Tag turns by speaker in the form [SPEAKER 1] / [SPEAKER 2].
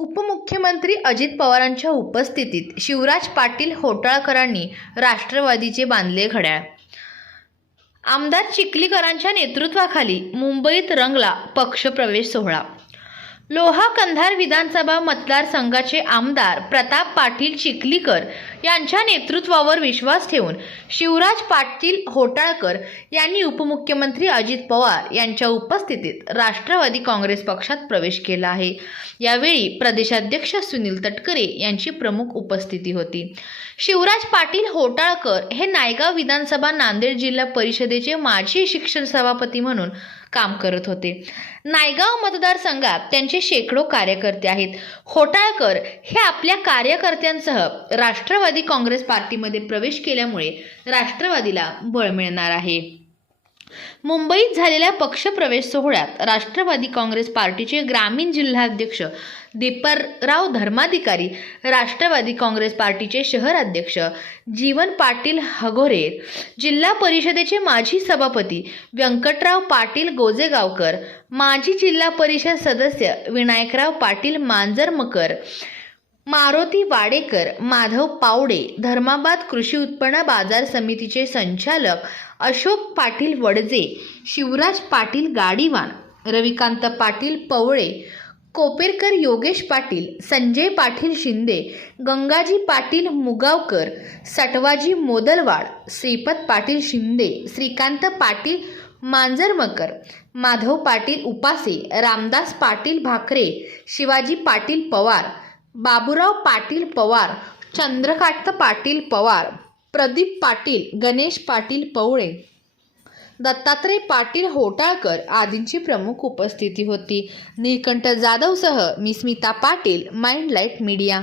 [SPEAKER 1] उपमुख्यमंत्री अजित पवारांच्या उपस्थितीत शिवराज पाटील होटाळकरांनी राष्ट्रवादीचे बांधले घड्याळ. आमदार चिखलीकरांच्या नेतृत्वाखाली मुंबईत रंगला पक्षप्रवेश सोहळा. लोहा कंधार विधानसभा मतदारसंघाचे आमदार प्रताप पाटील चिखलीकर यांच्या नेतृत्वावर विश्वास ठेवून शिवराज पाटील होटाळकर यांनी उपमुख्यमंत्री अजित पवार यांच्या उपस्थितीत राष्ट्रवादी काँग्रेस पक्षात प्रवेश केला आहे. यावेळी प्रदेशाध्यक्ष सुनील तटकरे यांची प्रमुख उपस्थिती होती. शिवराज पाटील होटाळकर हे नायगाव विधानसभा नांदेड जिल्हा परिषदेचे माजी शिक्षण सभापती म्हणून काम करत होते. नायगाव मतदारसंघात त्यांचे शेकडो कार्यकर्ते आहेत. होटाळकर हे आपल्या कार्यकर्त्यांसह राष्ट्रवादी काँग्रेस पार्टीमध्ये प्रवेश केल्यामुळे राष्ट्रवादीला बळ मिळणार आहे. मुंबईत झालेल्या पक्षप्रवेश सोहळ्यात राष्ट्रवादी काँग्रेस पार्टीचे ग्रामीण जिल्हाध्यक्ष दीपरराव धर्माधिकारी राष्ट्रवादी काँग्रेस पार्टीचे शहर अध्यक्ष जीवन पाटील हगोरे जिल्हा परिषदेचे माजी सभापती व्यंकटराव पाटील गोजेगावकर माजी जिल्हा परिषद सदस्य विनायकराव पाटील मांजरमकर मारुती वाडेकर माधव पावडे धर्माबाद कृषी उत्पन्न बाजार समितीचे संचालक अशोक पाटील वडजे शिवराज पाटील गाडीवान रविकांत पाटील पवळे कोपेरकर योगेश पाटील संजय पाटील शिंदे गंगाजी पाटील मुगावकर सटवाजी मोदलवाड श्रीपत पाटील शिंदे श्रीकांत पाटील मांजरमकर माधव पाटील उपासे रामदास पाटील भाकरे शिवाजी पाटील पवार बाबूराव पाटील पवार चंद्रकांत पाटील पवार प्रदीप पाटील गणेश पाटील पवळे दत्तात्रय पाटील होटाळकर आदींची प्रमुख उपस्थिती होती. नीलकंठ जाधवसह मी स्मिता पाटील माइंडलाईट मीडिया.